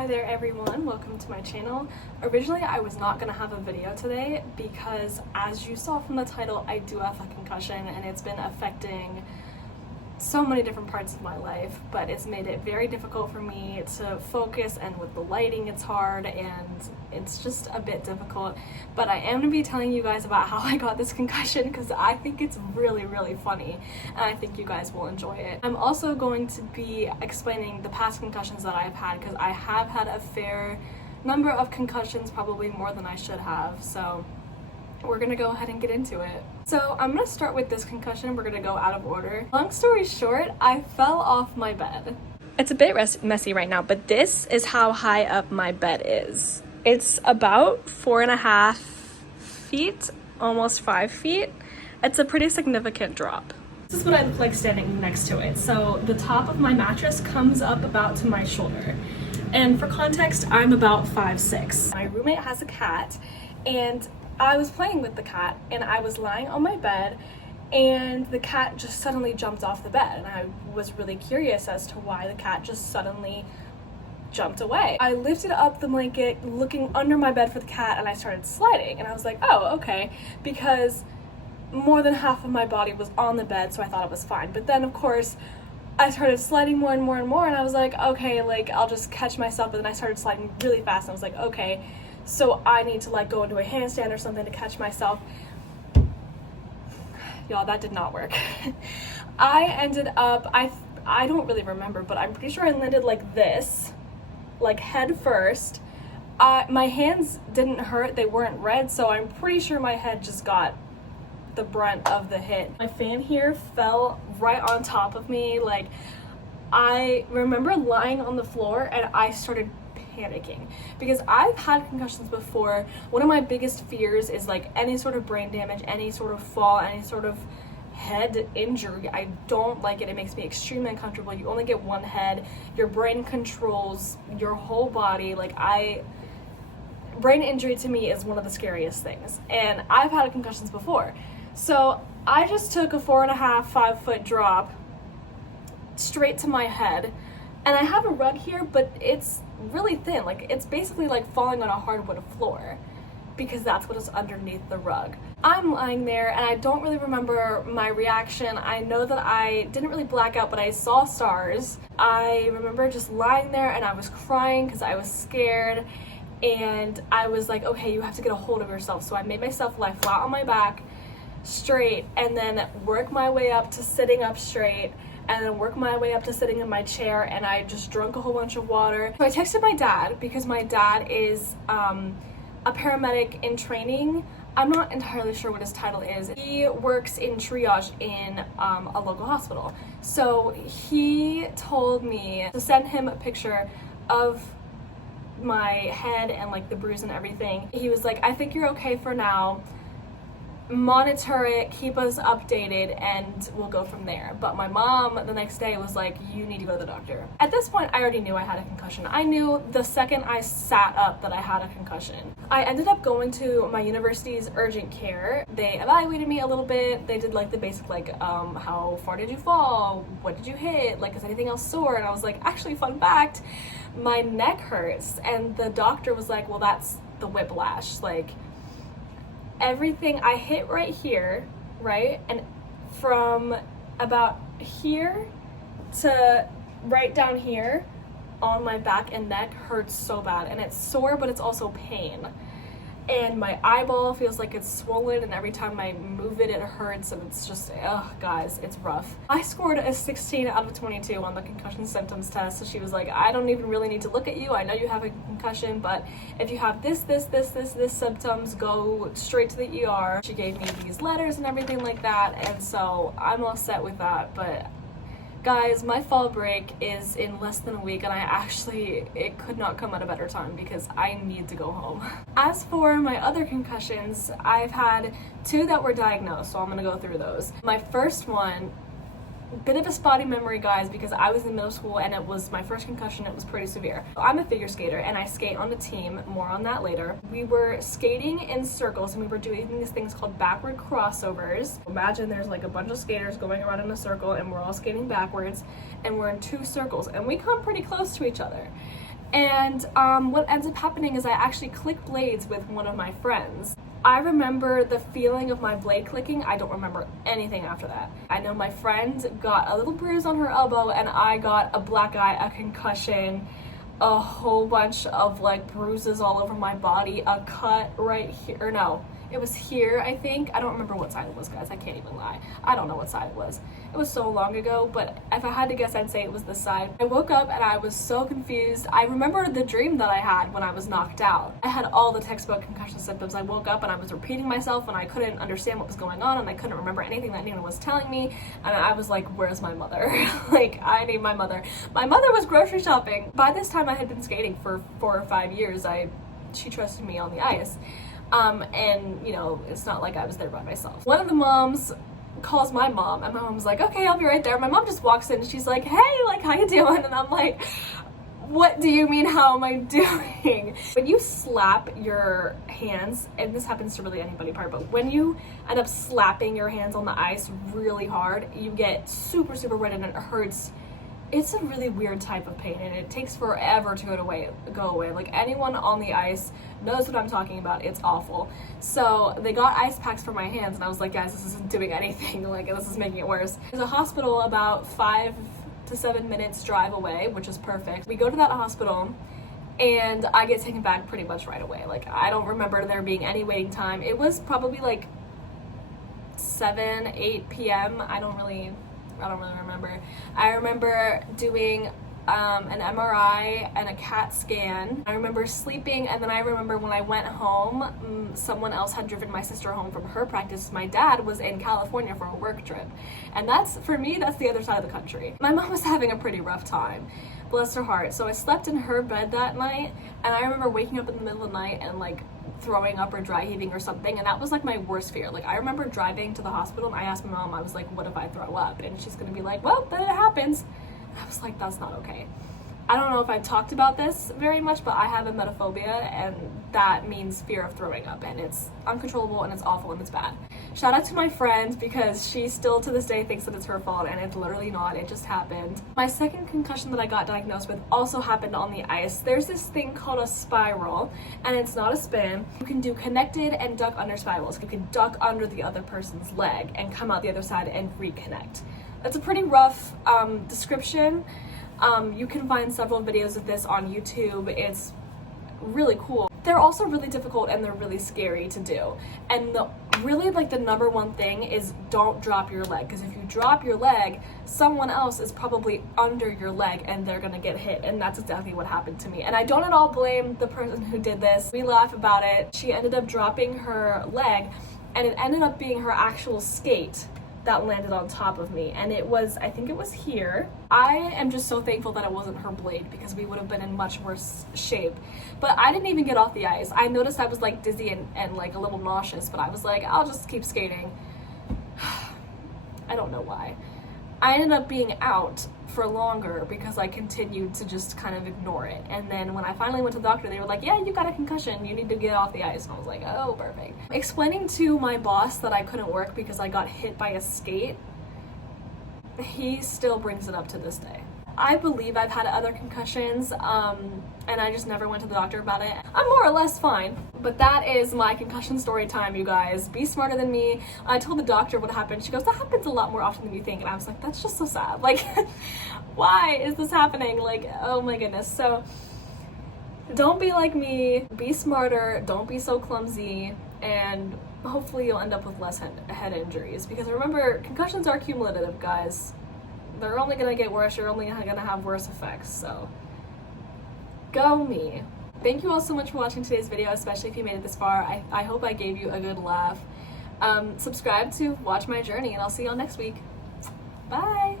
Hi there everyone, welcome to my channel. Originally I was not going to have a video today because, as you saw from the title, I do have a concussion and it's been affecting so many different parts of my life, but it's made it very difficult for me to focus, and with the lighting it's hard and it's just a bit difficult. But I am going to be telling you guys about how I got this concussion because I think it's really funny and I think you guys will enjoy it. I'm also going to be explaining the past concussions that I've had because I have had a fair number of concussions, probably more than I should have, so we're gonna go ahead and get into it. So I'm gonna start with this concussion. We're gonna go out of order. Long story short, I fell off my bed. It's a bit messy right now, but this is how high up my bed is. It's about 4.5 feet, almost 5 feet. It's a pretty significant drop. This is what I look like standing next to it. So the top of my mattress comes up about to my shoulder. And for context, I'm about 5'6". My roommate has a cat, and I was playing with the cat and I was lying on my bed and the cat just suddenly jumped off the bed, and I was really curious as to why the cat just suddenly jumped away. I lifted up the blanket looking under my bed for the cat and I started sliding, and I was like, oh, okay, because more than half of my body was on the bed, so I thought it was fine. But then of course I started sliding more and more and more, and I was like, okay, like I'll just catch myself. But then I started sliding really fast and I was like, okay, so I need to like go into a handstand or something to catch myself. Y'all, that did not work. I ended up, I don't really remember, but I'm pretty sure I landed like this, like head first. My hands didn't hurt, they weren't red, so I'm pretty sure my head just got the brunt of the hit. My fan here fell right on top of me. Like, I remember lying on the floor and I started panicking because I've had concussions before. One of my biggest fears is like any sort of brain damage, any sort of fall, any sort of head injury. I don't like it. It makes me extremely uncomfortable. You only get one head. Your brain controls your whole body. Brain injury to me is one of the scariest things, and I've had concussions before. So I just took a 4.5-5 foot drop straight to my head, and I have a rug here, but it's really thin. Like, it's basically like falling on a hardwood floor because that's what is underneath the rug. I'm lying there and I don't really remember my reaction. I know that I didn't really black out, but I saw stars. I remember just lying there and I was crying because I was scared, and I was like, okay, you have to get a hold of yourself. So I made myself lie flat on my back straight and then work my way up to sitting up straight, and then work my way up to sitting in my chair, and I just drank a whole bunch of water. So I texted my dad because my dad is a paramedic in training. I'm not entirely sure what his title is. He works in triage in a local hospital. So he told me to send him a picture of my head and like the bruise and everything. He was like, I think you're okay for now. Monitor it, keep us updated, and we'll go from there. But my mom the next day was like, you need to go to the doctor. At this point, I already knew I had a concussion. I knew the second I sat up that I had a concussion. I ended up going to my university's urgent care. They evaluated me a little bit. They did like the basic, like, how far did you fall? What did you hit? Like, is anything else sore? And I was like, actually, fun fact, my neck hurts. And the doctor was like, well, that's the whiplash. Like, everything I hit right here, right? And from about here to right down here on my back and neck hurts so bad. And it's sore, but it's also pain. And my eyeball feels like it's swollen, and every time I move it, it hurts, and it's just, ugh, guys, it's rough. I scored a 16 out of 22 on the concussion symptoms test, so she was like, I don't even really need to look at you. I know you have a concussion, but if you have this symptoms, go straight to the ER. She gave me these letters and everything like that, and so I'm all set with that. But guys, my fall break is in less than a week, and it could not come at a better time because I need to go home. As for my other concussions, I've had 2 that were diagnosed, so I'm gonna go through those. My first one, bit of a spotty memory, guys, because I was in middle school and it was my first concussion. It was pretty severe. I'm a figure skater and I skate on the team, more on that later. We were skating in circles and we were doing these things called backward crossovers. Imagine there's like a bunch of skaters going around in a circle and we're all skating backwards and we're in 2 circles and we come pretty close to each other. And what ends up happening is I actually click blades with one of my friends. I remember the feeling of my blade clicking. I don't remember anything after that. I know my friend got a little bruise on her elbow and I got a black eye, a concussion, a whole bunch of like bruises all over my body, a cut right here, or no, it was here, I think. I don't remember what side it was, guys. I can't even lie. I don't know what side it was. It was so long ago, but if I had to guess, I'd say it was this side. I woke up and I was so confused. I remember the dream that I had when I was knocked out. I had all the textbook concussion symptoms. I woke up and I was repeating myself and I couldn't understand what was going on and I couldn't remember anything that Nina was telling me. And I was like, where's my mother? Like, I need my mother. My mother was grocery shopping. By this time I had been skating for 4 or 5 years. She trusted me on the ice. And you know, it's not like I was there by myself. One of the moms calls my mom and my mom's like, okay, I'll be right there. My mom just walks in and she's like, hey, like, how you doing? And I'm like, what do you mean, how am I doing? When you slap your hands, and this happens to really anybody part, but when you end up slapping your hands on the ice really hard, you get super, super red and it hurts. It's a really weird type of pain and it takes forever to go away. Like, anyone on the ice knows what I'm talking about. It's awful. So they got ice packs for my hands and I was like, guys, this isn't doing anything. Like, this is making it worse. There's a hospital about 5 to 7 minutes drive away, which is perfect. We go to that hospital and I get taken back pretty much right away. Like, I don't remember there being any waiting time. It was probably like 7, 8 p.m. I don't really remember. I remember doing an MRI and a CAT scan. I remember sleeping, and then I remember when I went home, someone else had driven my sister home from her practice. My dad was in California for a work trip. And that's, for me, that's the other side of the country. My mom was having a pretty rough time. Bless her heart. So I slept in her bed that night, and I remember waking up in the middle of the night and like throwing up or dry heaving or something, and that was like my worst fear. Like, I remember driving to the hospital and I asked my mom, I was like, what if I throw up? And she's gonna be like, well, then it happens. And I was like, that's not okay. I don't know if I've talked about this very much, but I have emetophobia, and that means fear of throwing up, and it's uncontrollable and it's awful and it's bad. Shout out to my friend, because she still to this day thinks that it's her fault, and it's literally not. It just happened. My second concussion that I got diagnosed with also happened on the ice. There's this thing called a spiral, and it's not a spin. You can do connected and duck under spirals. You can duck under the other person's leg and come out the other side and reconnect. That's a pretty rough description. You can find several videos of this on YouTube. It's really cool. They're also really difficult and they're really scary to do. And the number one thing is don't drop your leg, because if you drop your leg, someone else is probably under your leg and they're gonna get hit, and that's exactly what happened to me. And I don't at all blame the person who did this. We laugh about it. She ended up dropping her leg and it ended up being her actual skate that landed on top of me, and it was, I think it was here. I am just so thankful that it wasn't her blade, because we would have been in much worse shape. But I didn't even get off the ice. I noticed I was like dizzy and like a little nauseous, but I was like, I'll just keep skating. I don't know why. I ended up being out for longer because I continued to just kind of ignore it. And then when I finally went to the doctor, they were like, yeah, you got a concussion, you need to get off the ice. And I was like, oh, perfect. Explaining to my boss that I couldn't work because I got hit by a skate, he still brings it up to this day. I believe I've had other concussions, and I just never went to the doctor about it. I'm more or less fine. But that is my concussion story time, you guys. Be smarter than me. I told the doctor what happened. She goes, that happens a lot more often than you think. And I was like, that's just so sad. Like, why is this happening? Like, oh my goodness. So don't be like me. Be smarter. Don't be so clumsy. And hopefully you'll end up with less head injuries. Because remember, concussions are cumulative, guys. They're only gonna get worse. You're only gonna have worse effects. So go me. Thank you all so much for watching today's video, especially if you made it this far. I hope I gave you a good laugh. Subscribe to watch my journey, and I'll see y'all next week. Bye!